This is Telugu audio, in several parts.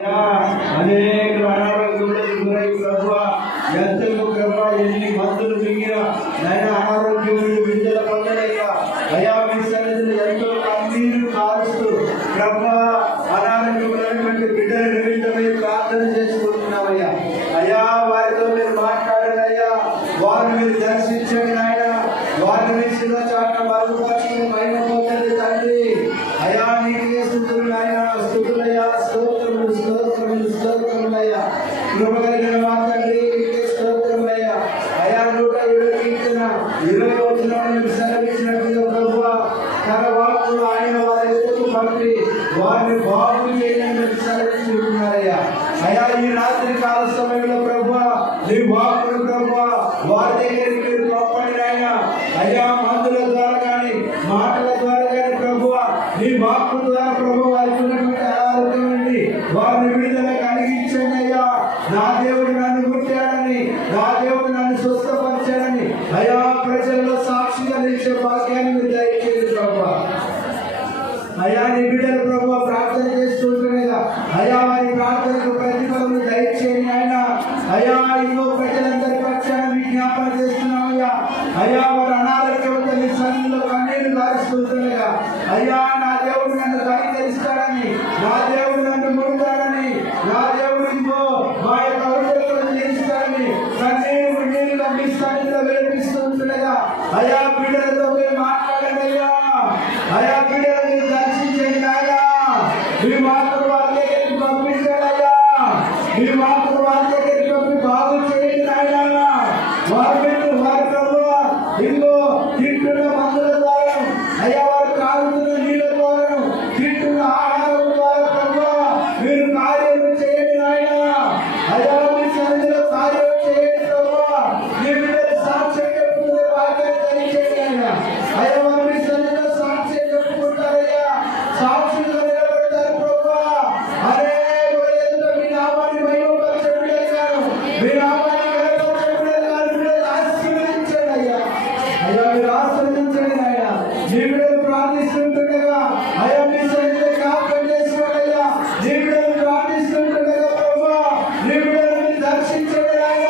అనేక అనారోగ్యములకు గురై ప్రభువా ఎంతకు ప్రభువా ఎన్ని మందులు మింగినా నైనా అనారోగ్యం నుండి విడుదల పొందలేక అయా మీ సన్నిధిలో ఎంతో కన్నీరు కారుస్తూ ప్రభువా అనారోగ్యములైనటువంటి బిడ్డల నిమిత్తమై ప్రార్థన చేసుకుంటున్నామయ్యా. అయ్యా వారితో మీరు మాట్లాడండి అయ్యా, వారిని మీరు దర్శించండి నాయన, వారిని మీ శిల చాట మరుగుపరచుకుని మహిమ పొందండి తండ్రి. అయా నీకే స్తుతులు నాయన, స్తుతులయ్యా, స్తోత్రములు స్తోత్రములు స్తోత్రములయ్యా. కృప కలిగిన మా తండ్రి నీకే స్తోత్రములయ్యా. అయా 107 కీర్తన 20 వచనములను సెలవిచ్చినట్టుగా ప్రభువా తన వాక్కులు ఆయన వారి ఎదుగు పంపి వారిని బాగు చేయని సెలవిస్తున్నారయ్యా. అయా ఈ రాత్రి కాల సమయంలో ప్రభువా నీ వాక్కులు ప్రభువా వారి దగ్గరికి మీరు పంపండి నాయన. అయ్యా మందుల ద్వారా కానీ మాటల ద్వారా కానీ ప్రభువా నీ వాక్కు ద్వారా ప్రభు వారికి ఉన్నటువంటి ఆరోగ్యం నుండి వారిని విడుదల కలిగించండి అయ్యా. నా దేవుడు నన్ను ముట్టాడని, నా దేవుడు నన్ను స్వస్థపరిచాడని అయ్యా ప్రజల్లో సాక్షిగా నిలిచే వాక్యాన్ని మీరు దయచేయండి ప్రభువా. అయ్యా నీ బిడ్డలు ప్రభువా ప్రార్థన చేస్తుండగా అయ్యా వారి ప్రార్థనకు ప్రతిఫలం దయచేయండి ఆయన. అయ్యా ఇంకో ప్రజలందరి పక్షాన్ని విజ్ఞాపన చేస్తున్నామయ్యా. అయ్యా వారు అనారోగ్యంతో నీ సన్నిధిలో కన్నీరు కారుస్తుండగా అయ్యా నా దేవుడు నన్ను కనికరిస్తాడని, నా దేవుడు నన్ను ముడతాడని, నా దేవుడు ఇంకో మా యొక్క అవసరాలను తీరుస్తాడని కన్నీరు నీళ్ళు లభిస్తాడని వినిపిస్తుండగా అయ్యా బిడ్డలతో మీరు మాట్లాడండి అయ్యా. అయ్యా బిడ్డలు మీరు దర్శించండి నాయన. మీ మాటలు వారి దగ్గరికి పంపించండి అయ్యా. మీ మాటలు వారి దగ్గరికి పంపి బాగు చేయండి నాయన. వారి ప్రభువా ఇంకో తింటున్న మందుల ద్వారా అయ్యా వారు తాగుతున్న నీళ్ళ ద్వారా తింటున్న ఆహారం ద్వారా ప్రభువా మీరు కార్యం చేయండి నాయన. అయ్యా మీ సన్నిధిలో కార్యం చేయండి ప్రభువా. మీ బిడ్డలు సాక్ష్యం చెప్పుకునే వాక్యాన్ని దయచేయండి ఆయన. అయ్యా వారు మీ సన్నిధిలో సాక్ష్యం చెప్పుకుంటారయ్యా, సాక్షులుగా నిలబడతారు ప్రభువా. అనేకుల ఎదుట మీ నామాన్ని మహిమపరచబడేగాను, మీ నామాన్ని గణపరచబడేగాను బిడ్డలు ఆశీర్వదించండి అయ్యా. అయ్యా మీరు ఆశీర్వదించండి నాయన. నీ బిడ్డలు ప్రార్థిస్తుండగా అయ్యా మీ సన్నిధిలో జ్ఞాపకం చేసుకోండి అయ్యా. నీ బిడ్డలు ప్రార్థిస్తుండగా ప్రభువా నీ బిడ్డలు మీరు దర్శించండి నాయన.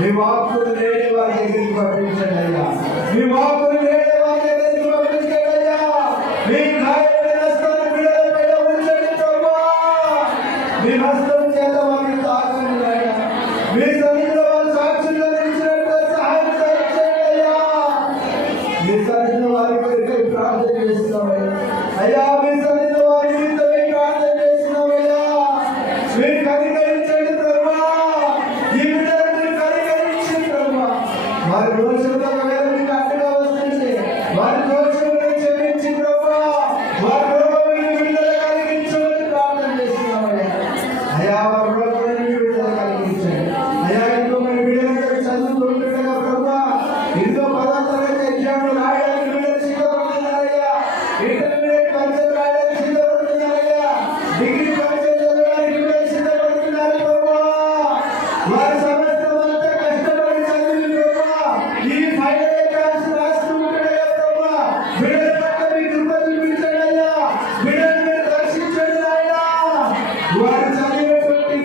మీ వాక్కులు నేడే వారి దగ్గరికి పంపించండి అయ్యా. మీ వాక్కులు నేడే వారి దగ్గరికి పంపించండి అయ్యా. మీ గాయపడిన హస్తాన్ని బిడ్డలపై ఉంచండి ప్రభువా. మీ హస్తం చేత వారిని తాకండి నాయన. మీ సన్నిధిలో వారు సాక్షులుగా నిలిచినట్టు సహాయం చేయండి అయ్యా. మీ సన్నిధిలో వారి కొరకు ప్రార్థన చేస్తున్నామయ్యా. అయ్యా మీ సన్నిధిలో వారి నిమిత్తమై ప్రార్థన చేస్తున్నామయ్యా. మీరు కనికరించండి ప్రభువా. ఈ బిడ్డలను మీరు కనికరించండి ప్రభువా. వారి దోషంతో ఒకవేళ మీకు అడ్డుగా వస్తుంది, వారి దోషములను క్షమించి ప్రభువా వారి రోగములను విడుదల కలిగించమని ప్రార్థన చేస్తున్నామయ్యా. అయ్యా వారి రోగములను విడుదల కలిగించండి అయ్యా. ఇంకో మన బిడ్డలందరూ చదువుకుంటుండగా ప్రభువా ఇంకో 10వ తరగతి ఎగ్జామ్లు రాయడానికి బిడ్డలు సిద్ధపడుతున్నారయ్యా. ఇంటర్మీడియట్ పరీక్షలు రాయడానికి సిద్ధపడుతున్నారయ్యా. డిగ్రీ పరీక్షలు చదవడానికి బిడ్డలు సిద్ధపడుతున్నారు ప్రభువా. వారి సంవత్సరం అంతా కష్టపడి చదివి ప్రభువా ఈ ఫైనల్ ఎగ్జామ్స్ రాస్తుండగా ప్రభువా బిడ్డల పట్ల మీ కృప చూపించండి అయ్యా. బిడ్డలను మీరు దర్శించండి నాయనా. వారు చదివేటువంటి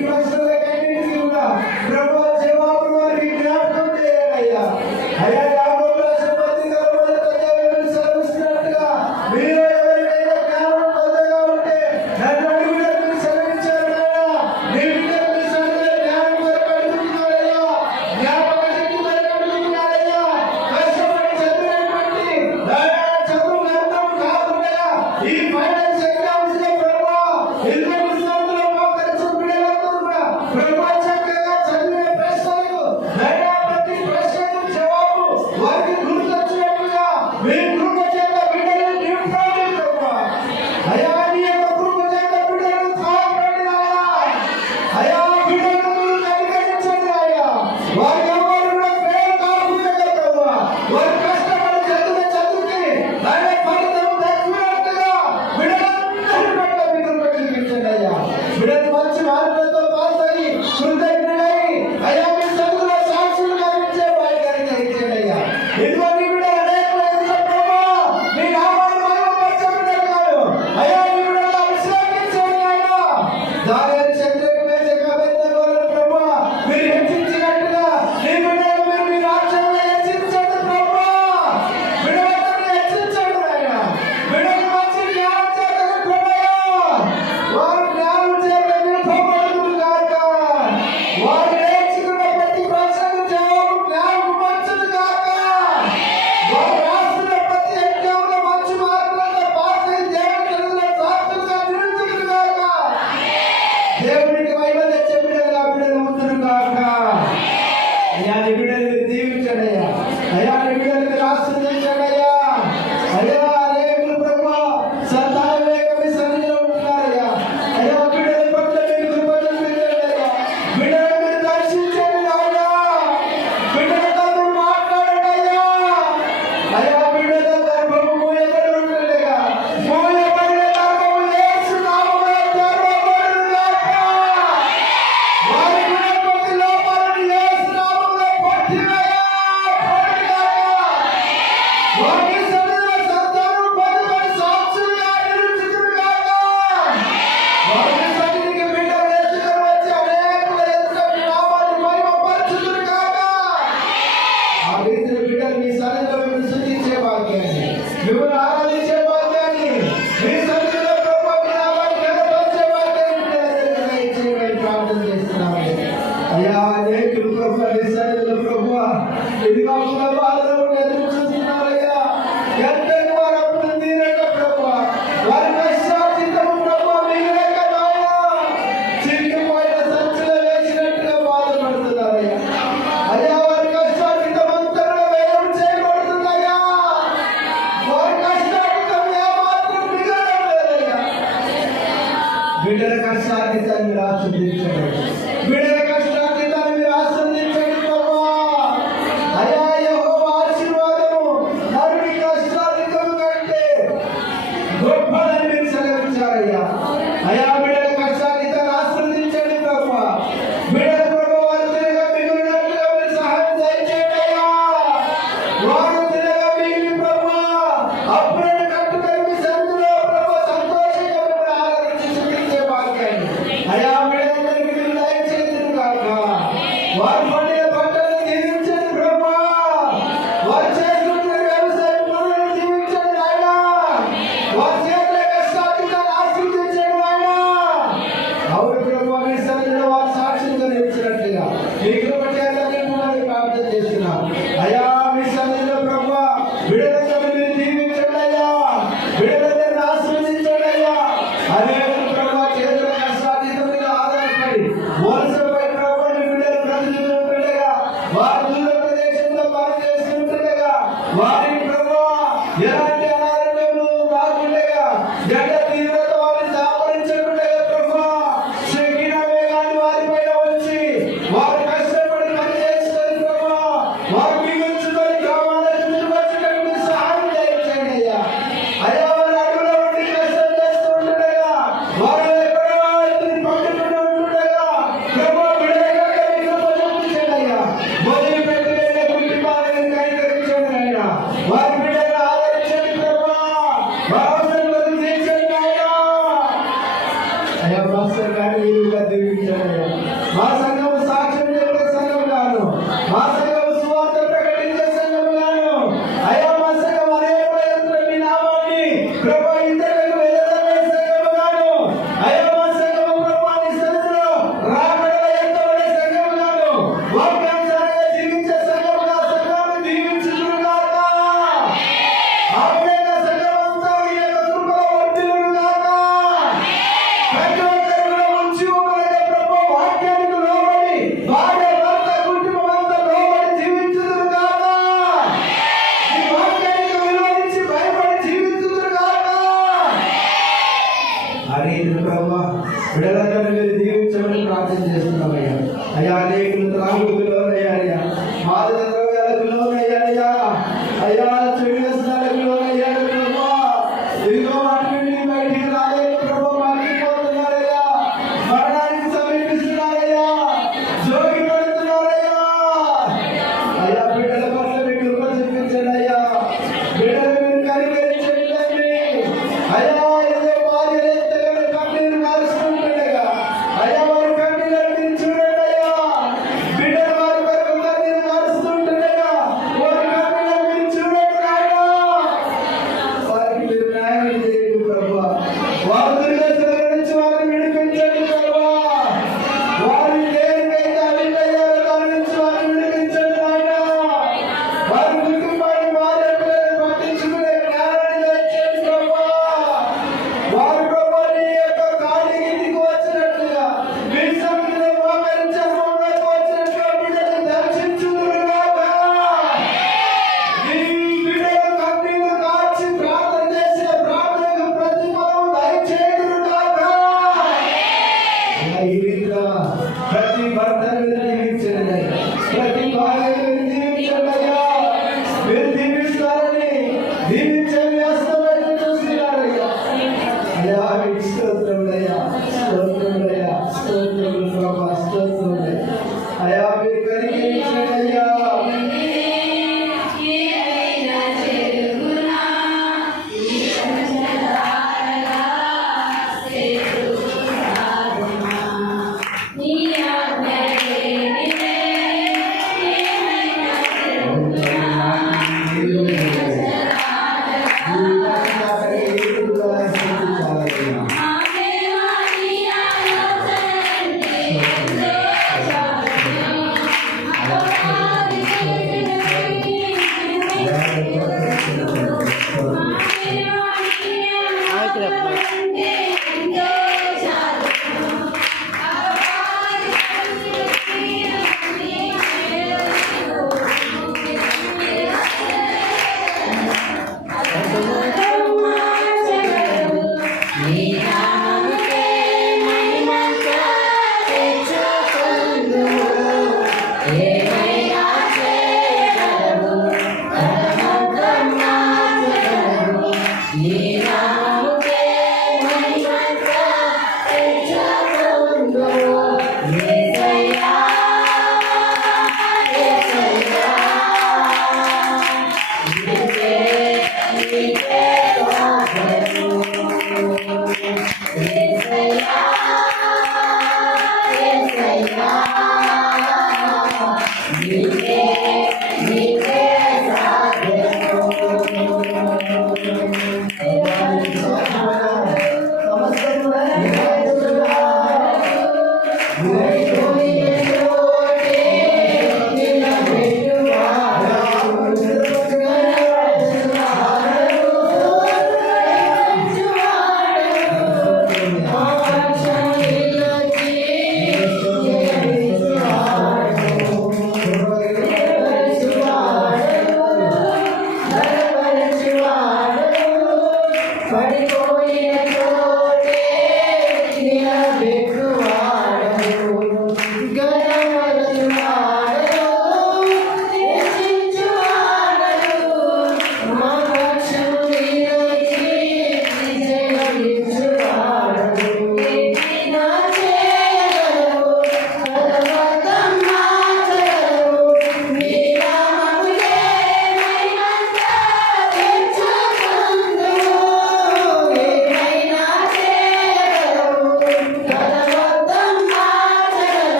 కష్టాతీతాన్ని మీరు ఆస్వాదించండి. బిడ్డల కష్టాతీతాన్ని మీరు ఆస్వాదించండి ప్రభువా. అయ్యా యెహోవా ఆశీర్వాదము నరుని కష్టాతీతము కంటే గొప్పదని మీరు సెలవిచ్చారయ్యా. అయ్యా బిడ్డల కష్టాతీతాన్ని ఆస్వాదించండి ప్రభువా. బిడ్డల ప్రభువా వారు తినగా మిగిలినట్లుగా మీరు సహాయం దయచేయండి అయ్యా. వారు తినగా మిగిలి ప్రభువా అప్పుడే కట్టుకొని మీ సన్నిధిలో ప్రభువా సంతోషంగా మిమ్మల్ని ఆరాధించి స్తుతించే భాగ్యాన్ని అయ్యా బిడ్డలందరికీ మీరు దయచేయుదురు గాక. వారు పండిన పంటలను దీవించండి ప్రభువా. వారు చేస్తున్న వ్యవసాయ పనులను దీవించండి నాయనా. వారి చేతుల కష్టాతీతాన్ని ఆశీర్వదించండి నాయనా. అవును ప్రభువా, మీ సన్నిధిలో వారు సాక్షిగా నిలిచినట్లుగా మీ కృప చేత నింపమని ప్రార్థన చేస్తున్నాం అయ్యా. మీ సన్నిధిలో ప్రభువా బిడ్డలందరినీ మీరు దీవించండి అయ్యా. బిడ్డలందరినీ ఆశీర్వదించండి అయ్యా. అనేకులు ప్రభువా చేతుల కష్టాతీతం మీద ఆధారపడి వలసపై ప్రభువా నీ బిడ్డలు బ్రతుకుతుండగా, వారు దూర ప్రదేశంలో పని చేస్తుండగా, వారికి ప్రభువా ఎలాంటి అనారోగ్యములు రాకుండగా, గడ్డ తీవ్రత వారిని దాపరించకుండగా ప్రభువా శకిన వేగాన్ని వారిపైన ఉంచి వారు కష్టపడి పని చేసుకొని ప్రభువా వారు మిగుల్చుకొని గ్రామాలకు తిరిగి వచ్చేటట్టు మీరు సహాయం దయచేయండి అయ్యా. అయ్యా వారు అడవిలో ఉండి కష్టం చేస్తూ ఉంటుండగా, వారు ఎక్కడో ఎత్తుని పట్టుకుంటూ ఉంటుండగా ప్రభువా బిడ్డలుగా మీ కృప చూపించండి అయ్యా. మొదలు పెట్టి వెళ్ళే కుటుంబాలను కనికరించండి నాయనా. వారి బిడ్డలను ఆదరించండి ప్రభువా. వారి అవసరాలను తీర్చండి నాయనా. అయ్యా మాస్టర్ గారిని వీలుగా దీవించండి అయ్యా. మా సంఘము సాక్ష్యం చెప్పే సంఘం గాను, మా సంఘము సువార్త ప్రకటించే సంఘం గాను అయ్యా, మా సంఘం అనేకుల మీ నామాన్ని ప్రభువా ఇతరులకు వెల్లడిచ్చే సంఘం గాను అయ్యా, మా సంఘము ప్రభువా నీ సన్నిధిలో రాబడల ఎత్తబడే సంఘం గాను వాక్యానుసారంగా జీవించే సంఘముగా సంఘాన్ని దీవించుదురు గాక. ఆత్మీయ సంఘమంతా నీ యొక్క కృపలో వర్ధిల్లును గాక. ప్రతి ఒక్కరిలో ఉంచి ఉమ్మడిగా ప్రభువా వాక్యానికి లోబడి భార్య భర్త కుటుంబం అంతా లోబడి జీవించుదురు గాక. నీ వాక్యానికి విలువనిచ్చి భయపడి జీవించుదురు గాక. అడిగిన ప్రభువా బిడ్డలందరినీ మీరు దీవించమని ప్రార్థన చేస్తున్నామయ్యా. అయ్యా అనేకులు త్రాగుడుకు లోనయ్యారయ్యా, మాదక ద్రవ్యాలకు లోనయ్యారయ్యా, అయ్యా చెడు వ్యసనాలకు లోనయ్యారు ప్రభువా. ఇదిగో వాటి నుండి బయటికి రాలేక ప్రభువా మరణిపోతున్నారయ్యా, మరణానికి సమీపిస్తున్నారయ్యా, జోగి పడుతున్నారయ్యా. అయ్యా బిడ్డల పట్ల మీ కృప చూపించండి అయ్యా. బిడ్డలు మీరు కనికరించండి తండ్రి. అయ్యా ఏదో భార్యలు ఎంతగానో కన్నీరు కారుస్తుండగా అయ్యా వారి కన్నీళ్ళను మీరు చూడండి అయ్యా. బిడ్డలు వారి కొరకు కన్నీరు కారుస్తుండగా వారి కన్నీళ్ళను మీరు చూడండి నాయనా. వారికి మీరు న్యాయం చేయండి ప్రభువా. వారు దుర్గతుల నుంచి వారిని విడిపించండి ప్రభువా. వారి దేనికైతే అడిగారో దాని నుంచి వారిని విడిపించండి నాయనా. వారి కుటుంబాన్ని వారి పిల్లలను పట్టించుకునే జ్ఞానాన్ని దయచేయండి ప్రభువా. వారు ప్రభువా నీ యొక్క కాడికి దిగి వచ్చినట్లుగా మీ సన్నిధిలో మోకరించి అనుభవంలోకి వచ్చినట్లుగా బిడ్డలను దర్శించుదురు గాక. నీ బిడ్డల కన్నీళ్లు కార్చి ప్రార్థన చేసిన ప్రార్థనకు ప్రతిఫలం దయచేయుదురు గాక. అయ్యా ఈ రీతిగా ప్రతి భర్తను మీరు దీవించండి అయ్యా. ప్రతి భార్యను మీరు దీవించండి అయ్యా. మీరు దీవిస్తారని దీవించే వ్యవస్థను చూస్తున్నారయ్యా. అయ్యా మీకు స్తోత్రములయ్యా, స్తోత్రములయ్యా, స్తోత్రములు ప్రభువా, స్తోత్రములయ్యా. అయ్యా మీరు కనికరించండి అయ్యా. నీ ఆజ్ఞ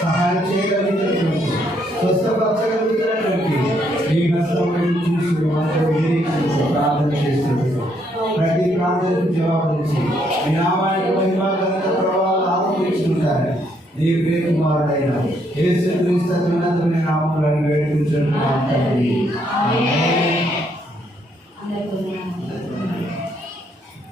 సహాయం చేయగలిగినటువంటి స్వస్థపరచగలిగినటువంటి ఈ నష్టమైన చూసి మాత్రం నిరీక్షించి ప్రార్థన చేస్తుంది. ప్రతి ప్రార్థనకు జవాబించి మీ నామానికి మహిమాగత ప్రభావాలు ఆరోపించుకుంటారు. నీ పేరు కుమారుడైన యేసుక్రీస్తు నామములో వేడుకుంటున్నాను.